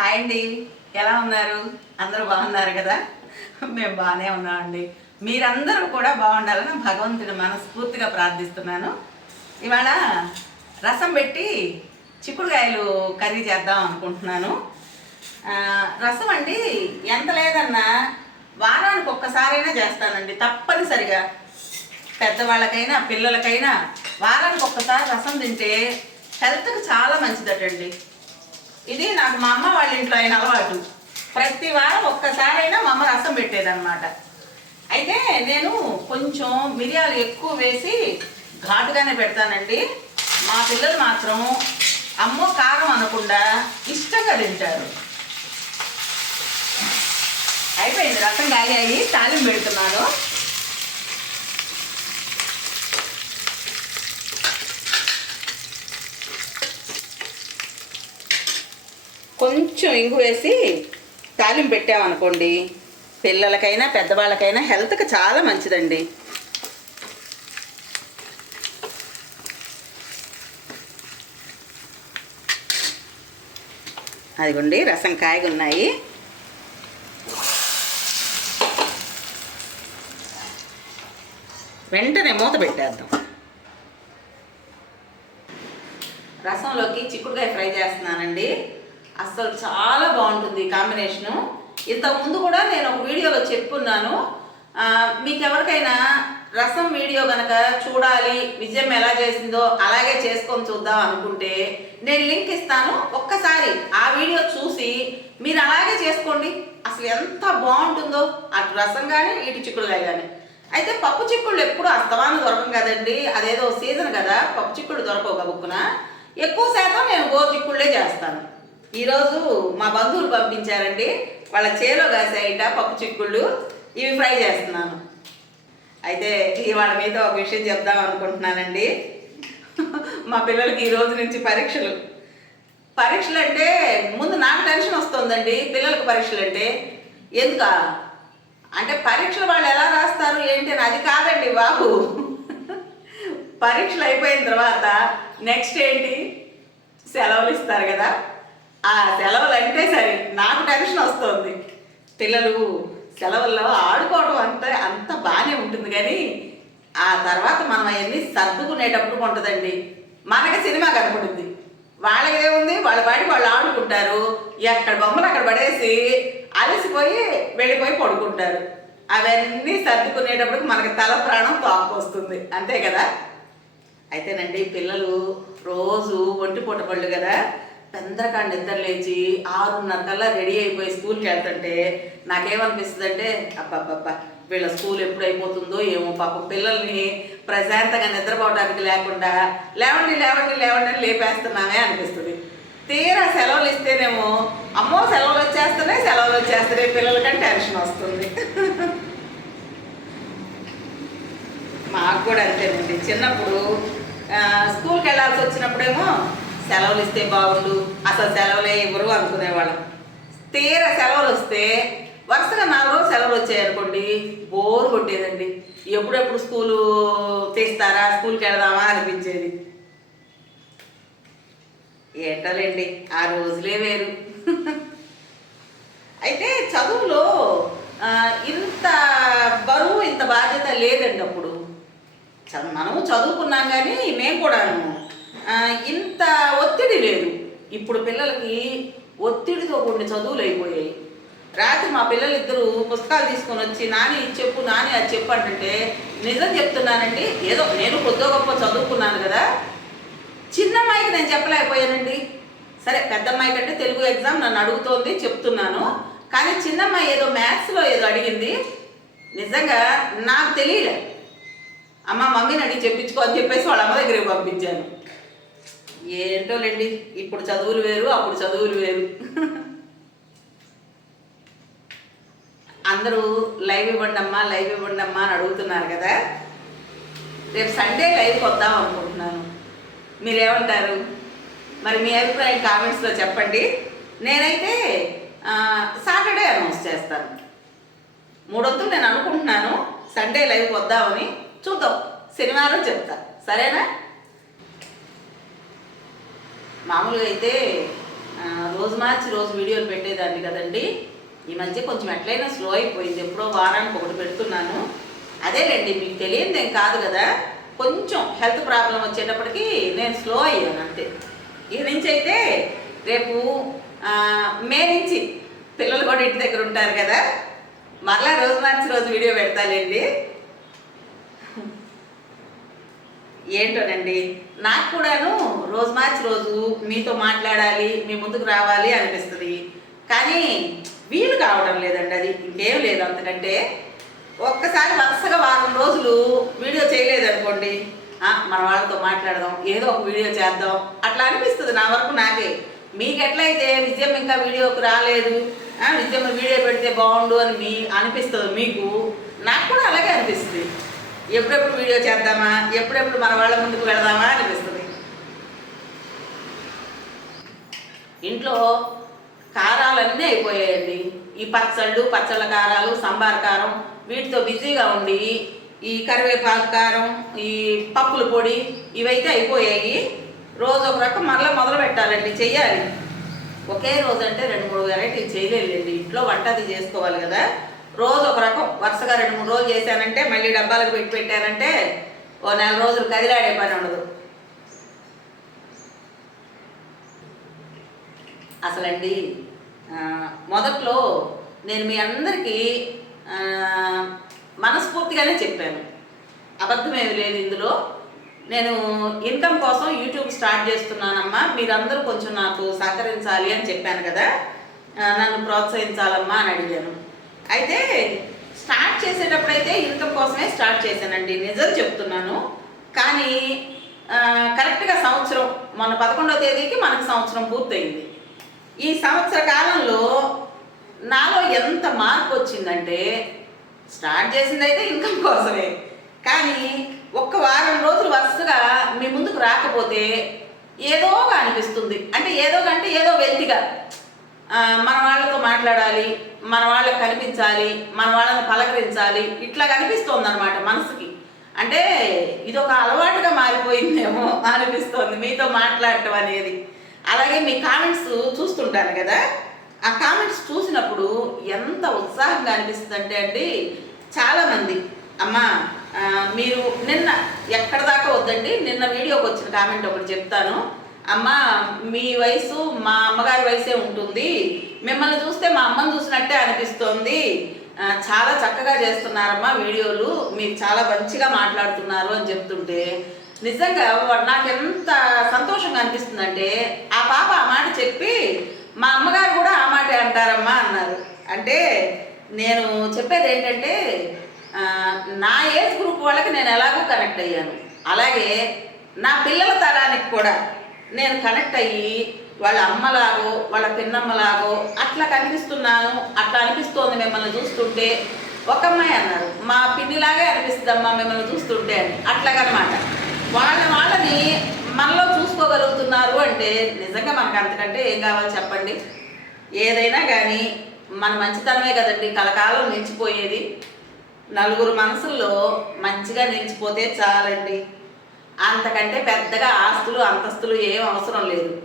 Hi అండి. ఎలా ఉన్నారు? అందరూ బాగున్నారు కదా? మేము బాగానే ఉన్నామండి. మీరందరూ కూడా బాగుండాలని భగవంతుని మనస్ఫూర్తిగా ప్రార్థిస్తున్నాను. ఇవాళ రసం పెట్టి చిక్కుడుకాయలు కర్రీ చేద్దాం అనుకుంటున్నాను. రసం అండి ఎంత లేదన్నా వారానికి ఒక్కసారైనా చేస్తానండి తప్పనిసరిగా. పెద్దవాళ్ళకైనా పిల్లలకైనా వారానికి ఒక్కసారి రసం తింటే హెల్త్కి చాలా మంచిదటండి. ఇది నాకు మా అమ్మ వాళ్ళ ఇంట్లో అయిన అలవాటు. ప్రతి వారం ఒక్కసారైనా మా అమ్మ రసం పెట్టేదన్నమాట. అయితే నేను కొంచెం మిరియాలు ఎక్కువ వేసి ఘాటుగానే పెడతానండి. మా పిల్లలు మాత్రం అమ్మో కారం అనకుండా ఇష్టంగా తింటారు. అయిపోయింది రసం గాలి అయ్యి తాలింపు పెడుతున్నాను. కొంచెం ఇంగు వేసి తాలింపు పెట్టామనుకోండి పిల్లలకైనా పెద్దవాళ్ళకైనా హెల్త్కి చాలా మంచిదండి. అదిగోండి రసం కాయగా ఉన్నాయి వెంటనే మూత పెట్టేద్దాం. రసంలోకి చిక్కుడుకాయ ఫ్రై చేస్తున్నానండి. అస్సలు చాలా బాగుంటుంది కాంబినేషను. ఇంతకుముందు కూడా నేను ఒక వీడియోలో చెప్పున్నాను. మీకు ఎవరికైనా రసం వీడియో కనుక చూడాలి విజయం ఎలా చేసిందో అలాగే చేసుకొని చూద్దాం అనుకుంటే నేను లింక్ ఇస్తాను. ఒక్కసారి ఆ వీడియో చూసి మీరు అలాగే చేసుకోండి. అసలు ఎంత బాగుంటుందో అటు రసం కానీ ఇటు చిక్కుడుకాయ కానీ అయితే పప్పు చిక్కుళ్ళు ఎప్పుడు అస్తమానం దొరకం కదండి. అదేదో సీజన్ కదా పప్పు చిక్కుళ్ళు దొరకవు కబుక్కున ఎక్కువ శాతం నేను గోరు చిక్కుళ్ళే చేస్తాను. ఈరోజు మా బంధువులు పంపించారండి. వాళ్ళ చేలో కాసాయిట పప్పు చిక్కుళ్ళు. ఇవి ఫ్రై చేస్తున్నాను. అయితే ఇవాళ మీతో ఒక విషయం చెప్దాం అనుకుంటున్నానండి. మా పిల్లలకి ఈ రోజు నుంచి పరీక్షలు. పరీక్షలు అంటే ముందు నాకు టెన్షన్ వస్తుందండి. పిల్లలకు పరీక్షలు అంటే ఎందుక? అంటే పరీక్షలు వాళ్ళు ఎలా రాస్తారు ఏంటి అని. అది కాదండి బాబు. పరీక్షలు అయిపోయిన తర్వాత నెక్స్ట్ ఏంటి? సెలవులు ఇస్తారు కదా. ఆ సెలవులు అంటే సరే నాకు టెన్షన్ వస్తుంది. పిల్లలు సెలవుల్లో ఆడుకోవడం అంతా అంత బాగానే ఉంటుంది కానీ ఆ తర్వాత మనం అవన్నీ సర్దుకునేటప్పుడు ఉంటుందండి మనకి సినిమా కనపడుతుంది వాళ్ళకి ఏముంది? వాళ్ళ పాటి వాళ్ళు ఆడుకుంటారు. ఎక్కడ బొమ్మలు అక్కడ పడేసి అలసిపోయి వెళ్ళిపోయి పడుకుంటారు. అవన్నీ సర్దుకునేటప్పటికి మనకి తల ప్రాణం తోకొస్తుంది అంతే కదా? అయితేనండి పిల్లలు రోజు ఒంటి పూట పళ్ళు కదా? పెందరకాడ నిద్ర లేచి ఆరున్నర కల్లా రెడీ అయిపోయి స్కూల్కి వెళ్తుంటే నాకేమనిపిస్తుంది అంటే అబ్బాబ్బా వీళ్ళ స్కూల్ ఎప్పుడు అయిపోతుందో ఏమో పాప పిల్లల్ని ప్రశాంతంగా నిద్రపోవడానికి లేకుండా లేవండి లేవండి లేవండి అని లేపేస్తున్నామే అనిపిస్తుంది. తీరా సెలవులు ఇస్తేనేమో అమ్మో సెలవులు వచ్చేస్తున్నాయి సెలవులు వచ్చేస్తున్నాయి పిల్లలకంటే టెన్షన్ వస్తుంది. మాకు కూడా అంతేనండి. చిన్నప్పుడు స్కూల్కి వెళ్ళాల్సి వచ్చినప్పుడేమో సెలవులు ఇస్తే బాగుండు అసలు సెలవులే ఇవ్వరు అనుకునేవాళ్ళం. తీరా సెలవులు వస్తే వరుసగా నాలుగు రోజులు సెలవులు వచ్చాయనుకోండి బోర్ కొట్టేదండి. ఎప్పుడెప్పుడు స్కూలు తీస్తారా స్కూల్కి వెళదామా అనిపించేది. ఏంటోలేండి ఆ రోజులే వేరు. అయితే చదువులో ఇంత బరువు ఇంత బాధ్యత లేదండి అప్పుడు. మనము చదువుకున్నాం కానీ మేము కూడాను ఇంత ఒత్తిడి లేదు. ఇప్పుడు పిల్లలకి ఒత్తిడితో కూడిన చదువులు అయిపోయాయి. రాత్రి మా పిల్లలిద్దరూ పుస్తకాలు తీసుకొని వచ్చి నాని ఇది చెప్పు నాని అది చెప్పు అంటే నిజం చెప్తున్నానండి. ఏదో నేను కొద్దో గొప్ప చదువుకున్నాను కదా. చిన్నమ్మాయికి నేను చెప్పలేకపోయానండి. సరే పెద్దమ్మాయి కంటే తెలుగు ఎగ్జామ్ నన్ను అడుగుతోంది చెప్తున్నాను. కానీ చిన్నమ్మాయి ఏదో మ్యాథ్స్లో ఏదో అడిగింది. నిజంగా నాకు తెలియలే. అమ్మ మమ్మీని అడిగి చెప్పించుకో అని చెప్పేసి వాళ్ళ అమ్మ దగ్గరికి పంపించాను. ఏంటోలేండి? ఇప్పుడు చదువులు వేరు అప్పుడు చదువులు వేరు. అందరూ లైవ్ ఇవ్వండి అమ్మా లైవ్ ఇవ్వండి అమ్మా అని అడుగుతున్నారు కదా. రేపు సండే లైవ్కి వద్దాం అనుకుంటున్నాను. మీరేమంటారు? మరి మీ అభిప్రాయం కామెంట్స్లో చెప్పండి. నేనైతే సాటర్డే అనౌన్స్ చేస్తాను. మూడొంతులు నేను అనుకుంటున్నాను. సండే లైవ్కి వద్దామని చూద్దాం. శనివారం చెప్తా. సరేనా? మామూలుగా అయితే రోజు మార్చి రోజు వీడియోలు పెట్టేదాన్ని కదండి. ఈ మధ్య కొంచెం ఎట్లయినా స్లో అయిపోయింది. ఎప్పుడో వారానికి ఒకటి పెడుతున్నాను. అదేలేండి మీకు తెలియదు ఏం కాదు కదా. కొంచెం హెల్త్ ప్రాబ్లం వచ్చేటప్పటికి నేను స్లో అయ్యాను అంతే. ఇక నుంచి అయితే రేపు మే నుంచి పిల్లలు కూడా ఇంటి దగ్గర ఉంటారు కదా. మరలా రోజు మార్చి రోజు వీడియో పెడతాలేండి. ఏంటోనండి? నాకు కూడాను రోజు మార్చి రోజు మీతో మాట్లాడాలి మీ ముందుకు రావాలి అనిపిస్తుంది. కానీ వీలు కావడం లేదండి అది. ఇంకేం లేదు అంతకంటే ఒక్కసారి వరుసగా వారం రోజులు వీడియో చేయలేదనుకోండి. ఆ, మన వాళ్ళతో మాట్లాడదాం ఏదో ఒక వీడియో చేద్దాం. అట్లా అనిపిస్తుంది నా వరకు నాకే. మీకు ఎట్లయితే విజయం ఇంకా వీడియోకి రాలేదు ఆ, విజయం వీడియో పెడితే బాగుండు అని మీ అనిపిస్తుంది మీకు నాకు కూడా అలాగే అనిపిస్తుంది. ఎప్పుడెప్పుడు వీడియో చేద్దామా? ఎప్పుడెప్పుడు మన వాళ్ళ ముందుకు వెళదామా అనిపిస్తుంది. ఇంట్లో కారాలన్నీ అయిపోయాయండి. ఈ పచ్చళ్ళు పచ్చళ్ళ కారాలు సాంబార్ కారం వీటితో బిజీగా ఉండి ఈ కరివేపాకు కారం ఈ పప్పుల పొడి ఇవైతే అయిపోయాయి. రోజు ఒక రకం మరలా మొదలు పెట్టాలండి చెయ్యాలి. ఒకే రోజు అంటే రెండు మూడు వెరైటీలు చేయలేదండి ఇంట్లో వంట అది చేసుకోవాలి కదా. రోజు ఒక రకం. వరుసగా రెండు మూడు రోజులు చేశానంటే మళ్ళీ డబ్బాలకు పెట్టి పెట్టానంటే ఓ నెల రోజులు కదిలాడే పని ఉండదు. అసలండి మొదట్లో నేను మీ అందరికీ మనస్ఫూర్తిగానే చెప్పాను. అబద్ధమేమి లేదు ఇందులో. నేను ఇన్కమ్ కోసం యూట్యూబ్ స్టార్ట్ చేస్తున్నానమ్మా. మీరందరూ కొంచెం నాకు సహకరించాలి అని చెప్పాను కదా. నన్ను ప్రోత్సహించాలమ్మా అని అడిగాను. అయితే స్టార్ట్ చేసేటప్పుడైతే ఇన్కమ్ కోసమే స్టార్ట్ చేశానండి. నిజం చెప్తున్నాను. కానీ కరెక్ట్గా సంవత్సరం మొన్న పదకొండవ తేదీకి మనకు సంవత్సరం పూర్తయింది. ఈ సంవత్సర కాలంలో నాలో ఎంత మార్పు వచ్చిందంటే స్టార్ట్ చేసింది అయితే ఇన్కమ్ కోసమే. కానీ ఒక్క వారం రోజులు వరుసగా మీ ముందుకు రాకపోతే ఏదోగా అనిపిస్తుంది. అంటే ఏదోగా అంటే ఏదో వెల్తిగా మన వాళ్ళతో మాట్లాడాలి మన వాళ్ళకి కనిపించాలి మన వాళ్ళని పలకరించాలి ఇట్లా కనిపిస్తోంది అనమాట మనసుకి. అంటే ఇది ఒక అలవాటుగా మారిపోయిందేమో అనిపిస్తోంది మీతో మాట్లాడటం అనేది. అలాగే మీ కామెంట్స్ చూస్తుంటాను కదా. ఆ కామెంట్స్ చూసినప్పుడు ఎంత ఉత్సాహంగా అనిపిస్తుంది అంటే అండి చాలామంది అమ్మా మీరు నిన్న ఎక్కడ దాకా వద్దండి నిన్న వీడియోకి వచ్చిన కామెంట్ ఒకటి చెప్తాను. అమ్మా మీ వయసు మా అమ్మగారి వయసే ఉంటుంది. మిమ్మల్ని చూస్తే మా అమ్మని చూసినట్టే అనిపిస్తోంది. చాలా చక్కగా చేస్తున్నారమ్మా వీడియోలు. మీరు చాలా మంచిగా మాట్లాడుతున్నారు అని చెప్తుంటే. నిజంగా వా- నాకు ఎంత సంతోషంగా అనిపిస్తుందంటే ఆ పాప ఆ మాట చెప్పి మా అమ్మగారు కూడా ఆ మాటే అంటారమ్మా అన్నారు. అంటే నేను చెప్పేది ఏంటంటే నా ఏజ్ గ్రూప్ వాళ్ళకి నేను ఎలాగో కనెక్ట్ అయ్యాను. అలాగే నా పిల్లల తరానికి కూడా నేను కనెక్ట్ అయ్యి వాళ్ళ అమ్మలాగో వాళ్ళ పిన్నమ్మలాగో అట్లా కనిపిస్తున్నాను. అట్లా అనిపిస్తోంది మిమ్మల్ని చూస్తుంటే. ఒక అమ్మాయి అన్నారు మా పిన్నిలాగే అనిపిస్తుంది అమ్మ మిమ్మల్ని చూస్తుంటే అని. అట్లాగనమాట. వాళ్ళ వాళ్ళని మనలో చూసుకోగలుగుతున్నారు అంటే నిజంగా మనకు అంతకంటే ఏం కావాలి చెప్పండి? ఏదైనా కానీ మన మంచితనమే కదండి. కలకాలం నిలిచిపోయేది. నలుగురు మనసుల్లో మంచిగా నిలిచిపోతే చాలండి. అంతకంటే పెద్దగా ఆస్తులు అంతస్తులు ఏం అవసరం లేదు.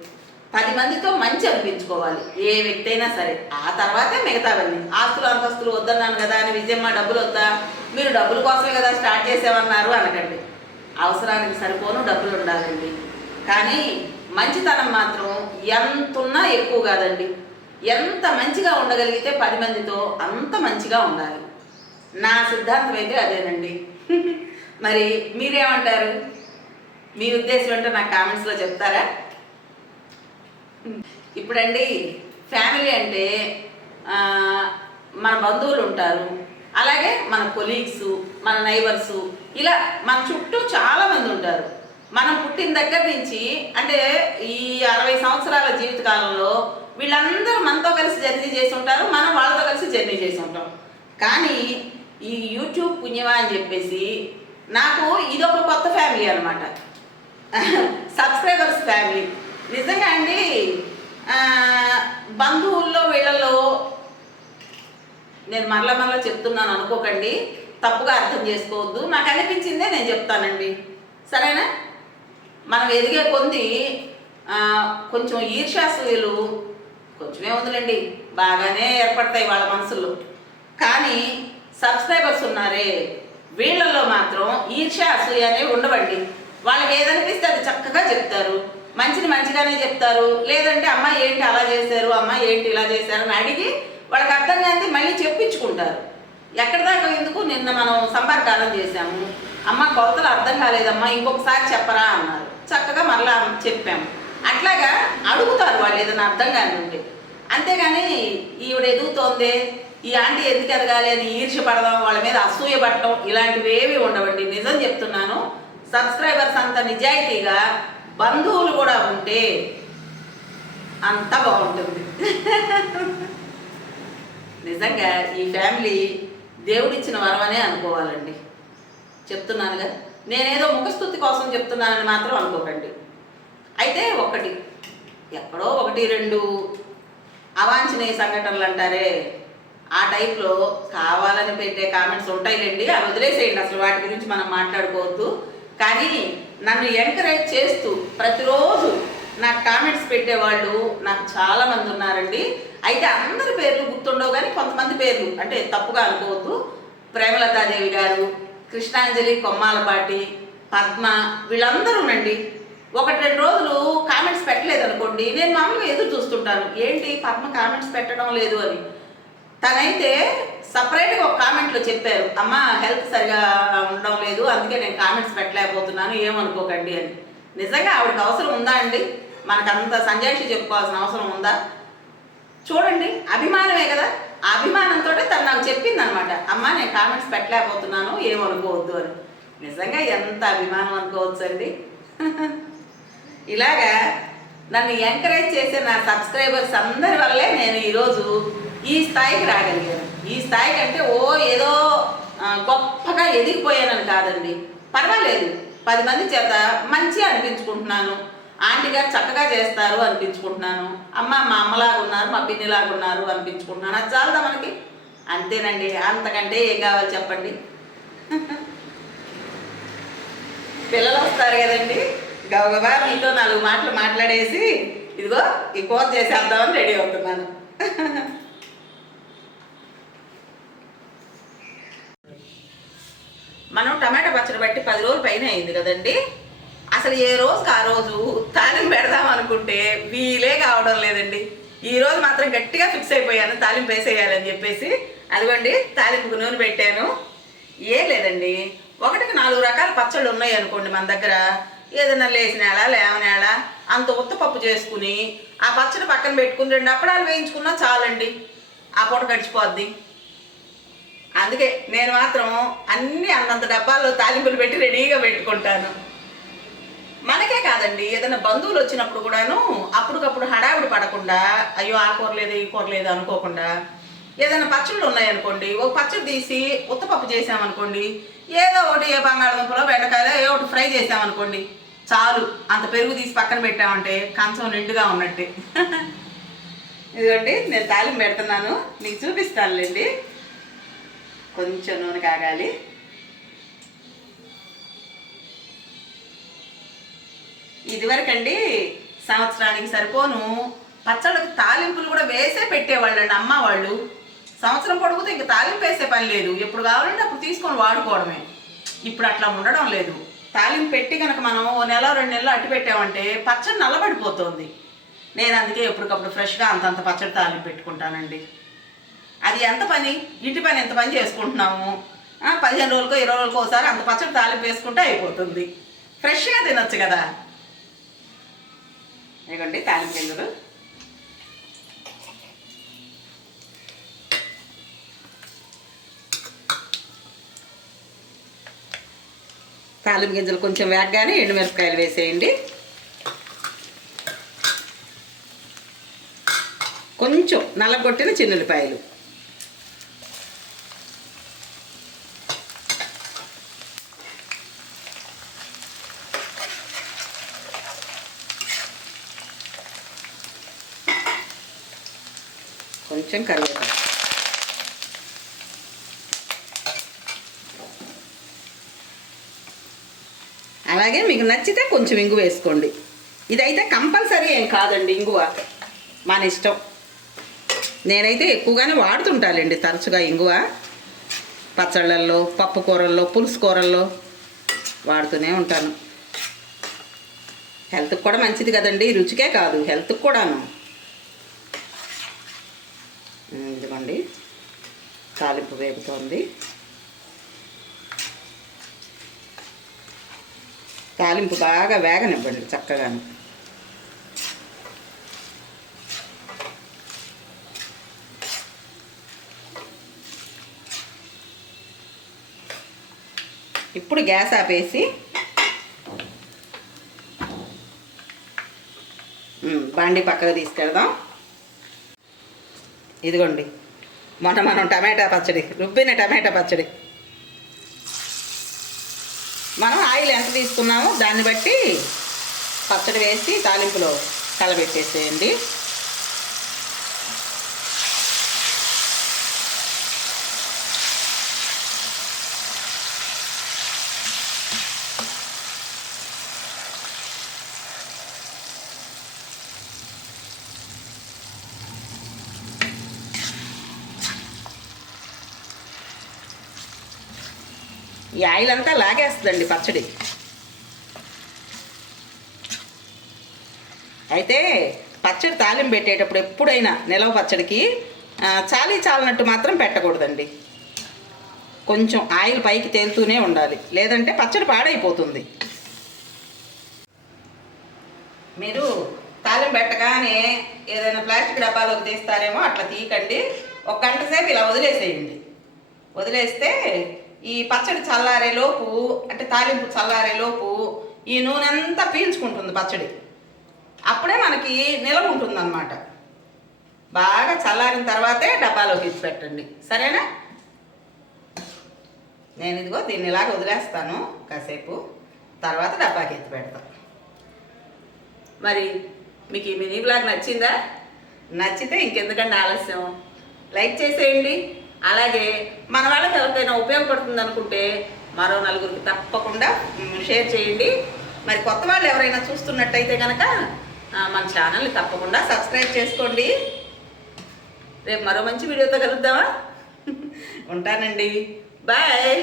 పది మందితో మంచి అనిపించుకోవాలి. ఏ వ్యక్తి అయినా సరే. ఆ తర్వాతే మిగతావన్నీ. ఆస్తులు అంతస్తులు వద్దన్నాను కదా అని విజయమ్మ డబ్బులు వద్దా? మీరు డబ్బుల కోసమే కదా స్టార్ట్ చేసేవన్నారు అనకండి. అవసరానికి సరిపోను డబ్బులు ఉండాలండి. కానీ మంచితనం మాత్రం ఎంతున్నా ఎక్కువ కాదండి. ఎంత మంచిగా ఉండగలిగితే పది మందితో అంత మంచిగా ఉండాలి. నా సిద్ధాంతం అయితే అదేనండి. మరి మీరేమంటారు? మీ ఉద్దేశం ఏంటో నాకు కామెంట్స్లో చెప్తారా? ఇప్పుడండి ఫ్యామిలీ అంటే మన బంధువులు ఉంటారు. అలాగే మన కొలీగ్స్ మన నైబర్స్ ఇలా మన చుట్టూ చాలామంది ఉంటారు. మనం పుట్టిన దగ్గర నుంచి అంటే ఈ అరవై సంవత్సరాల జీవితకాలంలో వీళ్ళందరూ మనతో కలిసి జర్నీ చేసి ఉంటారు మనం వాళ్ళతో కలిసి జర్నీ చేసి ఉంటాం కానీ ఈ యూట్యూబ్ పుణ్యమా అని చెప్పేసి నాకు ఇదొక కొత్త ఫ్యామిలీ అనమాట సబ్స్క్రైబర్స్ ఫ్యామిలీ నిజంగా అండి బంధువుల్లో వీళ్ళలో నేను మరలా మరలా చెప్తున్నాను అనుకోకండి తప్పుగా అర్థం చేసుకోవద్దు. నాకు అనిపించిందే నేను చెప్తానండి. సరేనా? మనం ఎదిగే కొంది కొంచెం ఈర్ష్యాసూయలు కొంచెమే ఉందిలేండి. బాగానే ఏర్పడతాయి వాళ్ళ మనసుల్లో. కానీ సబ్స్క్రైబర్స్ ఉన్నారే వీళ్ళల్లో మాత్రం ఈర్ష్య అసూయ అనేవి ఉండవండి. వాళ్ళకి ఏదనిపిస్తే అది చక్కగా చెప్తారు. మంచిని మంచిగానే చెప్తారు. లేదంటే అమ్మ ఏంటి అలా చేశారు అమ్మ ఏంటి ఇలా చేశారు అని అడిగి వాళ్ళకి అర్థం కాని మళ్ళీ చెప్పించుకుంటారు. ఎక్కడిదాకా ఎందుకు నిన్న మనం సంపర్కాలం చేశాము? అమ్మ కొలతలు అర్థం కాలేదమ్మా ఇంకొకసారి చెప్పరా అన్నారు. చక్కగా మరలా చెప్పాము అట్లాగా అడుగుతారు వాళ్ళు ఏదైనా అర్థం కాని ఉంటే. అంతేగాని ఈవిడ ఎదుగుతోంది ఈ ఆంటీ ఎందుకు ఎదగాలి అని ఈర్ష్య పడడం వాళ్ళ మీద అసూయ పడటం ఇలాంటివి ఏవి ఉండవండి. నిజం చెప్తున్నాను. సబ్స్క్రైబర్స్ అంత నిజాయితీగా బంధువులు కూడా ఉంటే అంత బాగుంటుంది. నిజంగా ఈ ఫ్యామిలీ దేవుడిచ్చిన వరమనే అనుకోవాలండి. చెప్తున్నానుగా? నేనేదో ముఖస్థుతి కోసం చెప్తున్నానని మాత్రం అనుకోకండి. అయితే ఒకటి ఎక్కడో ఒకటి రెండు అవాంఛనీయ సంఘటనలు అంటారే ఆ టైప్లో కావాలని పెట్టే కామెంట్స్ ఉంటాయిలేండి. అవి వదిలేసేయండి. అసలు వాటి గురించి మనం మాట్లాడుకోవద్దు. కానీ నన్ను ఎంకరేజ్ చేస్తూ ప్రతిరోజు నాకు కామెంట్స్ పెట్టేవాళ్ళు నాకు చాలామంది ఉన్నారండి. అయితే అందరి పేర్లు గుర్తుండవు కానీ కొంతమంది పేర్లు అంటే తప్పుగా అనుకోవద్దు. ప్రేమలతాదేవి గారు కృష్ణాంజలి కొమ్మాలపాటి పద్మ వీళ్ళందరూనండి ఒకటి రెండు రోజులు కామెంట్స్ పెట్టలేదు అనుకోండి నేను మామూలుగా ఎదురు చూస్తుంటాను. ఏంటి పద్మ కామెంట్స్ పెట్టడం లేదు అని. తనైతే సపరేట్గా ఒక కామెంట్లో చెప్పారు అమ్మ హెల్త్ సరిగా ఉండడం లేదు అందుకే నేను కామెంట్స్ పెట్టలేకపోతున్నాను ఏమనుకోకండి అని. నిజంగా ఆవిడకి అవసరం ఉందా అండి? మనకంత అంత సంజాయిషి చెప్పుకోవాల్సిన అవసరం ఉందా? చూడండి అభిమానమే కదా. ఆ అభిమానంతో తను నాకు చెప్పింది అనమాట అమ్మ నేను కామెంట్స్ పెట్టలేకపోతున్నాను ఏమనుకోవద్దు అని. నిజంగా ఎంత అభిమానం అనుకోవచ్చు అండి. ఇలాగా నన్ను ఎంకరేజ్ చేసే నా సబ్స్క్రైబర్స్ అందరి వల్లే నేను ఈరోజు ఈ స్థాయికి రాగలిగాను. ఈ స్థాయికి అంటే ఓ ఏదో గొప్పగా ఎదిగిపోయానని కాదండి. పర్వాలేదు. పది మంది చేత మంచి అనిపించుకుంటున్నాను. ఆంటీ గారు చక్కగా చేస్తారు అనిపించుకుంటున్నాను. అమ్మ మా అమ్మలాగా ఉన్నారు మా పిన్నిలాగా ఉన్నారు అనిపించుకుంటున్నాను. అది చాలదా మనకి? అంతేనండి. అంతకంటే ఏం కావాలి చెప్పండి? పిల్లలు వస్తారు కదండి. గబగబా మీతో నాలుగు మాటలు మాట్లాడేసి ఇదిగో ఈ కూర చేసేద్దామని రెడీ అవుతున్నాను. మనం టమాటా పచ్చడి బట్టి పది రోజులు పైన అయింది కదండి. అసలు ఏ రోజుకి ఆ రోజు తాలింపు పెడదాం అనుకుంటే వీలే కావడం లేదండి. ఈ రోజు మాత్రం గట్టిగా ఫిక్స్ అయిపోయాను తాలింపు వేసేయాలని చెప్పేసి. అదిగోండి తాలింపుకు నూనె పెట్టాను. ఏ లేదండి. ఒకటికి నాలుగు రకాల పచ్చళ్ళు ఉన్నాయి అనుకోండి మన దగ్గర. ఏదైనా లేచినేళ లేవనేళ అంత ఉత్తపప్పు చేసుకుని ఆ పచ్చడి పక్కన పెట్టుకుని రెండు అప్పడాలు వేయించుకున్నా చాలండి. ఆ పూట గడిచిపోద్ది. అందుకే నేను మాత్రం అన్ని అన్నంత డబ్బాల్లో తాలింపులు పెట్టి రెడీగా పెట్టుకుంటాను. మనకే కాదండి ఏదైనా బంధువులు వచ్చినప్పుడు కూడాను అప్పటికప్పుడు హడావిడి పడకుండా అయ్యో ఆ కూర లేదు ఈ కూర లేదు అనుకోకుండా ఏదైనా పచ్చళ్ళు ఉన్నాయనుకోండి ఒక పచ్చడి తీసి ఉత్తపప్పు చేసామనుకోండి ఏదో ఒకటి ఏ బంగాళదుంపలో బెండకాయలో ఏ ఒకటి ఫ్రై చేసామనుకోండి చాలు అంత పెరుగు తీసి పక్కన పెట్టామంటే కంచం నిండుగా ఉన్నట్టే. ఇదిగోండి నేను తాలింపు పెడుతున్నాను మీకు చూపిస్తానులేండి. కొంచెం నూనె కాగాలి. ఇదివరకండి సంవత్సరానికి సరిపోను పచ్చళ్ళకి తాలింపులు కూడా వేసే పెట్టేవాళ్ళండి అమ్మ వాళ్ళు. సంవత్సరం పొడుగుతే ఇంక తాలింపు వేసే పని లేదు. ఎప్పుడు కావాలంటే అప్పుడు తీసుకొని వాడుకోవడమే. ఇప్పుడు అట్లా ఉండడం లేదు. తాలింపు పెట్టి కనుక మనం ఓ నెల రెండు నెలలు అట్టు పెట్టామంటే పచ్చడి నల్లబడిపోతుంది. నేను అందుకే ఎప్పటికప్పుడు ఫ్రెష్గా అంతంత పచ్చడి తాలింపు పెట్టుకుంటానండి. అది ఎంత పని? ఇంటి పని ఎంత పని చేసుకుంటున్నాము? పదిహేను రోజులకో ఇరవై రోజులకో ఒకసారి అంత పచ్చడి తాలింపు వేసుకుంటే అయిపోతుంది. ఫ్రెష్గా తినొచ్చు కదా. ఇదిగోండి తాలింపు గింజలు. తాలింపు గింజలు కొంచెం వేగగానే ఎండుమిరపకాయలు వేసేయండి. కొంచెం నల్లగొట్టిన చిన్నులపాయలు. కొంచెం కరివేపాకు. అలాగే మీకు నచ్చితే కొంచెం ఇంగు వేసుకోండి. ఇదైతే కంపల్సరీ ఏం కాదండి ఇంగువ. మన ఇష్టం. నేనైతే ఎక్కువగానే వాడుతుంటానండి తరచుగా ఇంగువ. పచ్చళ్ళల్లో పప్పు కూరల్లో పులుసు కూరల్లో వాడుతూనే ఉంటాను. హెల్త్కి కూడా మంచిది కదండి రుచికే కాదు హెల్త్కి కూడాను. ఇదిగోండి. తాలింపు వేగుతోంది. తాలింపు బాగా వేగనివ్వండి చక్కగాను. ఇప్పుడు గ్యాస్ ఆపేసి బండి బాండి పక్కకు తీసుకెళ్దాం ఇదిగోండి. మొన్న మనం టమాటా పచ్చడి రుబ్బిన టమాటా పచ్చడి. మనం ఆయిల్ ఎంత తీసుకున్నామో దాన్ని బట్టి పచ్చడి వేసి తాలింపులో కలబెట్టేసేయండి. ఈ ఆయిల్ అంతా లాగేస్తుందండి పచ్చడి. అయితే పచ్చడి తాలింపు పెట్టేటప్పుడు ఎప్పుడైనా నిలవ పచ్చడికి చాలీ చాలినట్టు మాత్రం పెట్టకూడదండి. కొంచెం ఆయిల్ పైకి తేలుతూనే ఉండాలి. లేదంటే పచ్చడి పాడైపోతుంది. మీరు తాలింపు పెట్టగానే ఏదైనా ప్లాస్టిక్ డబ్బాలోకి తీస్తారేమో అట్లా తీయకండి. ఒక గంట సేపు ఇలా వదిలేసేయండి. వదిలేస్తే ఈ పచ్చడి చల్లారే లోపు అంటే తాలింపు చల్లారే లోపు ఈ నూనె అంతా పీల్చుకుంటుంది పచ్చడి. అప్పుడే మనకి నిలవ ఉంటుందన్నమాట. బాగా చల్లారిన తర్వాతే డబ్బాలో తీసి పెట్టండి. సరేనా? నేను ఇదిగో దీన్ని ఇలాగ వదిలేస్తాను కాసేపు. తర్వాత డబ్బాకి ఎత్తి పెడతాను మరి మీకు ఈ మినీ బ్లాగ్ నచ్చిందా? నచ్చితే ఇంకెందుకండి ఆలస్యం? లైక్ చేసేయండి. అలాగే మన వాళ్ళకి ఎవరికైనా ఉపయోగపడుతుంది అనుకుంటే మరో నలుగురికి తప్పకుండా షేర్ చేయండి. మరి కొత్త వాళ్ళు ఎవరైనా చూస్తున్నట్టయితే కనుక మన ఛానల్ని తప్పకుండా సబ్స్క్రైబ్ చేసుకోండి. రేపు మరో మంచి వీడియోతో కలుద్దామా? ఉంటానండి. బాయ్.